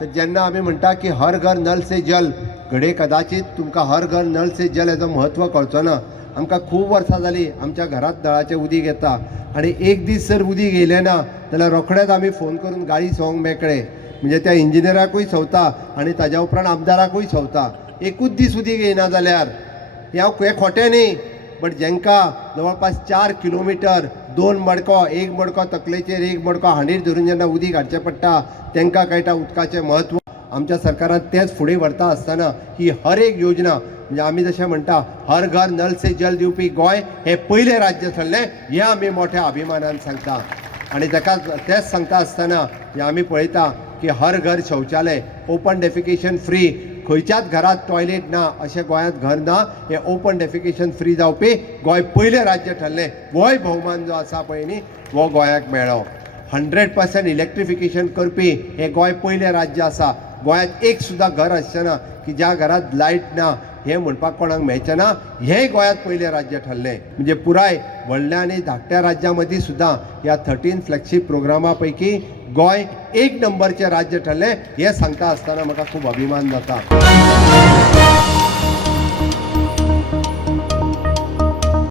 तर जेन्ना आमी म्हणटा की हर घर नल से जल, घडये कदाचित तुमकां हर घर नल से जल हेजो म्हत्व कळचो ना। आमकां खूब वर्सां जालीं आमच्या घरांत नळाचें उदीक येता आनी एक दीस जर उदीक येयलें ना जाल्यार रोखडेच आमी फोन करून गाळी सवंक मेकळे, म्हणजे त्या इंजिनियराकूय सवता आनी ताज्या उपरांत आमदाराकूय सवता। एकूच दीस उदीक येयना जाल्यार हें खोटें न्ही, बट जेंकां जवळपास 4 किलोमिटर 2 मडको, एक मडको तकलेचेर एक मडको हांडीर धरून जेन्ना उदीक हाडचें पडटा तेंकां कळटा उदकाचें म्हत्व। आमच्या सरकारान तेंच फुडें व्हरता आसतना ही हर एक योजना, म्हणजे आमी जशें म्हणटा हर घर नल से जल दिवपी गोंय हें पयलें राज्य ठरलें, हें आमी मोठ्या अभिमानान सांगता। आनी ताका तेंच सांगता आसतना आमी पळयता की हर घर शौचालय, ओपन डेफिकेशन फ्री, खंयच्याच घरात टॉयलेट ना अशें गोंयांत घर ना, हें ओपन डेफिकेशन फ्री जावपी गोंय पयलें राज्य ठरलें। होय भोवमान जो आसा पळय न्ही हो गोंयाक मेळ्ळो। 100% इलेक्ट्रिफिकेशन करपी हें गोंय पयलें राज्य आसा। गोंयांत एक सुद्दां घर आसचें ना की ज्या घरात लायट ना हें म्हणपाक कोणाक मेळचें ना, हेंय गोंयांत पयलें राज्य ठरलें। म्हणजे पुराय व्हडल्या आनी धाकट्या राज्यां मदीं सुद्दां ह्या 13 फ्लॅगशीप प्रोग्रामा पैकी गोंय 1 नंबरचें राज्य ठरलें, हें सांगता आसतना म्हाका खूब अभिमान जाता।